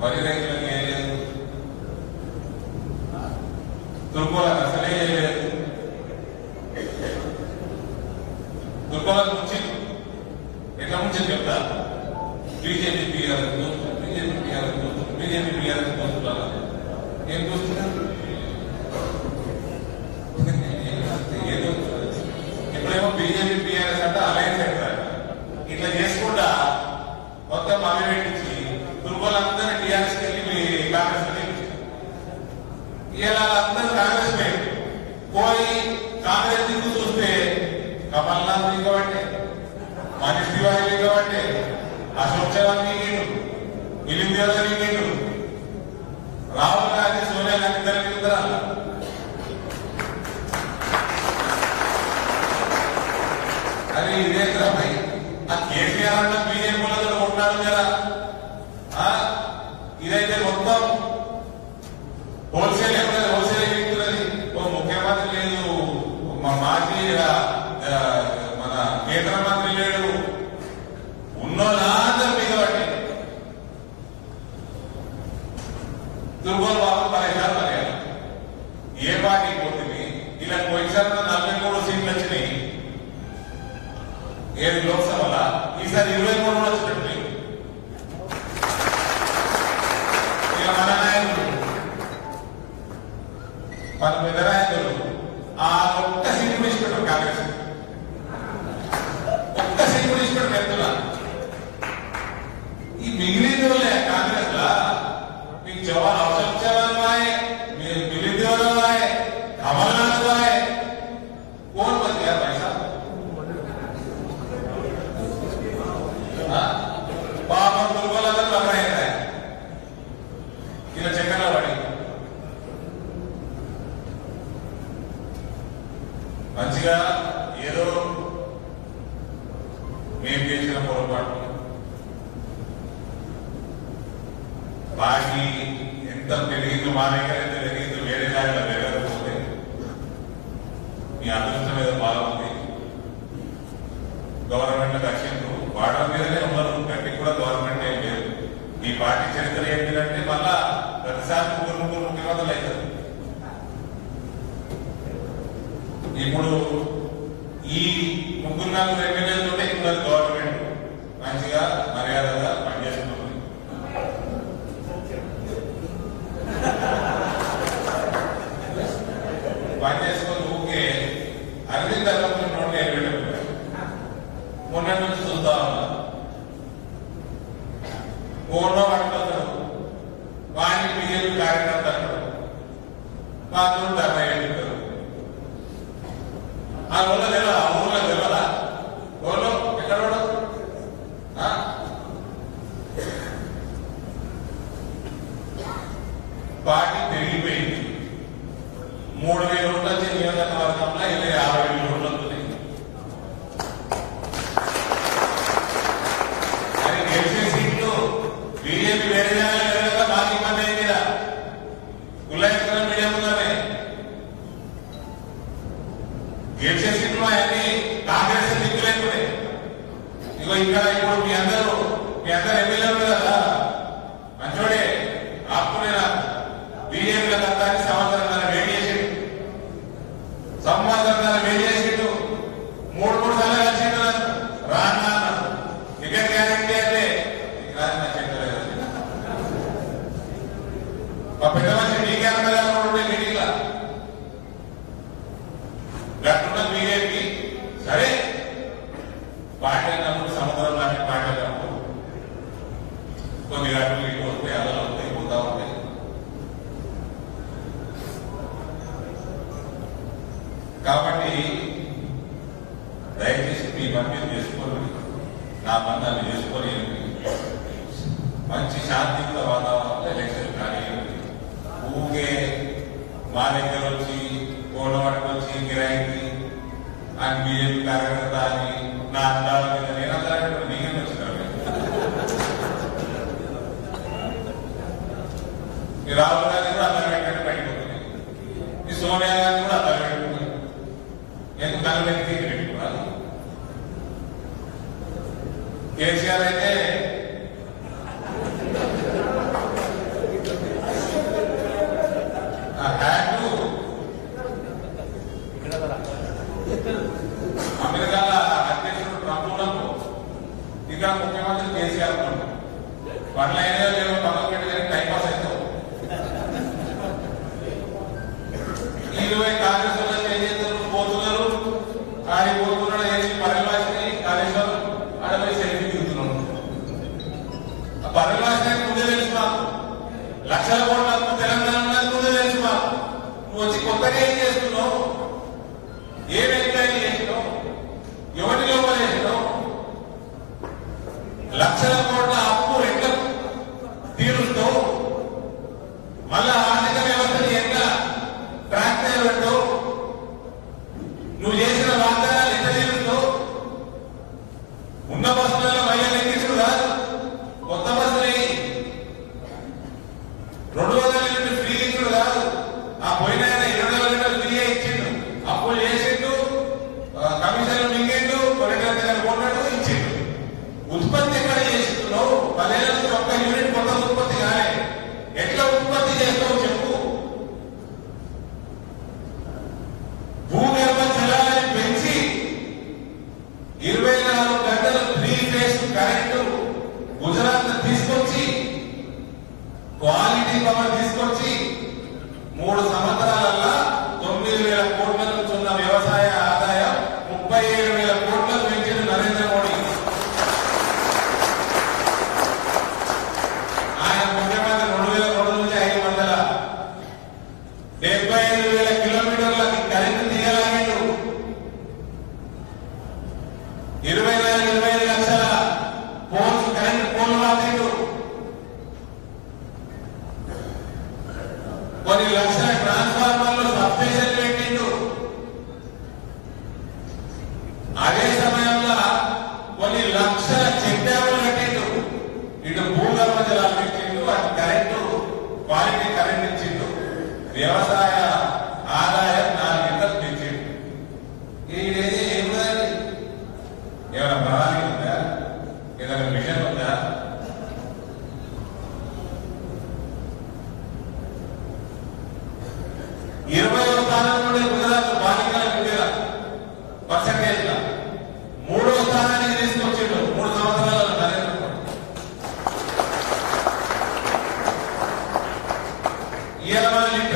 వరి రైతులకు వేయలేదు, దుర్గోలకు అసలే వేయలేదు. దుర్గోలకు ముంచి ఎట్లా ముంచి చెప్తా, బీజేపీ బీఆర్ఎస్ దోస్తులు, బీజేపీ బీఆర్ఎస్ దోస్తులు, బీజేపీ బీఆర్ఎస్ దోస్తులు. అలా ఏం దోస్తున్నారు? ఏదో ఇప్పుడేమో బీజేపీ బీఆర్ఎస్ అంటే అలయన్స్ అంటారు. ఇట్లా చేసుకుంటా మొత్తం అవి పెట్టించి దుర్గోలందరూ టీఆర్ఎస్కి వెళ్ళి కాంగ్రెస్ ఇలా అందరూ కాంగ్రెస్ పోయి కాంగ్రెస్ దిక్కు చూస్తే కమల్నాథ్ దిగబట్టే, మనీష్ తివారీ దిగబట్టే, అశోక్ చవాన్ దిగిండు, మిలింద్ దేవరా దిగిండు, రాహుల్ గాంధీ సోనియా గాంధీ ఇద్దరు. అరే ఇదేంద్రా భయ్, ఆ కేసీఆర్ అన్న బీజేపీలో కొట్టాడు కదా. ఇదైతే మొత్తం హోల్సేల్ ఎక్కుతున్నది. ఓ ముఖ్యమంత్రి లేదు, మాజీ మన కేంద్ర మంత్రి లేడు, ఉన్నోళ్ళందరూ మీద పట్టి దుర్గోల్ బాబు పరేషాన్ అయ్యారు. ఏ పార్టీకి పోతుంది? ఇలా పోయినసారి 43 సీట్లు వచ్చినాయి ఏది లోక్సభలో, ఈసారి 23 కూడా వచ్చినట్టు. ఇక మన నాయకులు, మన పెద్ద నాయకులు ఆ ఒక్క సీటు విడిచిపెట్టారు. కాంగ్రెస్ ఒక్క సీటు విడిచిపెట్టారు. పెద్దలా ఈ మిగిలిన వాళ్ళే కాంగ్రెస్ లా మీకు జవాన్ అశోక్ చవాన్ వాయ్, మిలింద్ దేవరా వాయ్, కమల్నాథ్ వాయ్, కోన్ బच गया भाई साहब? పాపం దుర్గోలందరూ పక్కన ఇలా చక్కెరలో పడి మంచిగా ఏదో మేము చేసిన పొరపాటు బాకీ ఎంత పెరిగిందో మా దగ్గర ఎంత పెరిగిందో వేరే జాగ్రత్త పెరగకపోతే మీ అదృష్టం మీద బాగుంది. గవర్నమెంట్ దక్షిణలు వాటర్ మీదనే ఉన్నారు, గట్టి కూడా గవర్నమెంట్ ఏం లేదు. ఈ పార్టీ చరిత్ర ఏంటంటే మళ్ళా ప్రతిసారి ముగ్గురు ముఖ్యమంత్రులు అవుతారు. ఇప్పుడు ఈ 3-4 ఎమ్మెల్యేలతో ఇప్పుడు గవర్నమెంట్ మంచిగా మర్యాదగా పనిచేస్తుంది. పనిచేసుకొని ఊకే అరవింద్ అగర్వాల్ నోట్ ఎక్కడ మొన్న నుంచి చూస్తా ఉన్నా. ఓనో పట్టుకుంటాడు, వాడిని బీజేపీ కార్యకర్త అంటాడు, మాకు 70 ఏళ్ళు. ఆ ఊళ్ళో తెలియదా? ఆ ఊళ్ళో తెలియదా? ఊళ్ళో ఎక్కడ పార్టీ పెరిగిపోయింది. 3000 ఓట్లు వచ్చే నియోజకవర్గంలో 50,000 ఓట్లు వస్తున్నాయి. అది గెలిచే సీట్లు బీజేపీ వేరే బాగా ఇబ్బంది అయింది. కుల మీడియం ఉందని కేసీఆర్ పనులు అయినా లేవో పనులు పెట్టి కానీ టైం పాస్ అవుతాం. 20 కాంగ్రెస్ వాళ్ళు ఏం చేస్తారు, పోతున్నారు, ఆడిపోతున్నాడు, వేసి పరిలాసిని కాళేశ్వరం ఆడపోయి సెల్ఫీ దిగుతున్నాడు. ఆ పరిలాసిని ముందే తెలుసు మాకు, లక్షల కోట్ల తెలంగాణ ముందే తెలుసు మాకు. నువ్వు వచ్చి కొత్తగా ఏం చేస్తున్నావు, ఏం ఎంక్వైరీ చేసినావు, ఎవరి లోపల చేసినావు, లక్షల కోట్ల అప్పు ఎట్లా తీరుస్తావు, మళ్ళా ఆర్థిక వ్యవస్థని ఎట్లా ట్రాక్ చేయబెట్టావు, నువ్వు చేసిన వాగ్దానాలు ఎట్లా తీరుస్తావు. ఉన్న బస్సులలో మహిళలు ఎక్కించుడు కాదు, కొత్త బస్సులు 200 యూనిట్లు ఫ్రీ ఇచ్చుడు కాదు. ఆ పోయిన 20 యూనిట్లు ఫ్రీ ఇచ్చిండు, అప్పులు చేసిండు, కమిషన్లు మింగిండు, కొరిటర్ దగ్గర కొన్నాడు, ఇచ్చిండు. ఉత్పత్తి ఎక్కడ చేస్తున్నావు? 10 ఏళ్ళ నుంచి ఒక్క యూనిట్ కొత్త ఉత్పత్తి కాలే. ఎట్లా ఉత్పత్తి చేస్తావు చెప్పు. భూగర్భ జలాలను పెంచి 24 గంటలు 3 ఫేజ్ కరెంటు గుజరాత్ తీసుకొచ్చి, క్వాలిటీ పవర్ తీసుకొచ్చి 3 సంవత్సరాలల్లా 9,000 కోట్ల నుంచి ఉన్న వ్యవసాయ ఆదాయం 37,000 కోట్లకు పెంచిన నరేంద్ర మోడీ. ఆయన ముఖ్యమంత్రి 2002 నుంచి 575,000 కిలోమీటర్లకి కరెంటు తీయలాగిండు. 24-25 లక్షల పోల్స్ కరెంటు పోల్ మార్చిండు. కొన్ని లక్షల ట్రాన్స్ఫార్మర్లు సబ్స్టేషన్ పెట్టిండు. అదే సమయంలో కొన్ని లక్షల చెక్ డ్యాములు కట్టిండు. ఇటు భూగర్భ జలాలు పెట్టిండు, అటు కరెంటు క్వాలిటీ కరెంట్ ఇచ్చిండు, వ్యవసాయ ఆదాయం 4 గంటలు పెంచిండు. ఈడేది ఏముందండి? ఏమైనా ప్రణాళిక ఉందా? ఏదైనా మిషన్ ఉందా? ఇరవై స్థానం నుండి గుజరాత్ బాలికల విద్యల పర్సంటేజ్ గా 3వ స్థానానికి తీసుకొచ్చిండు 3 సంవత్సరాల నరేంద్ర మోడీ. ఇవాళ మన లిటరసీ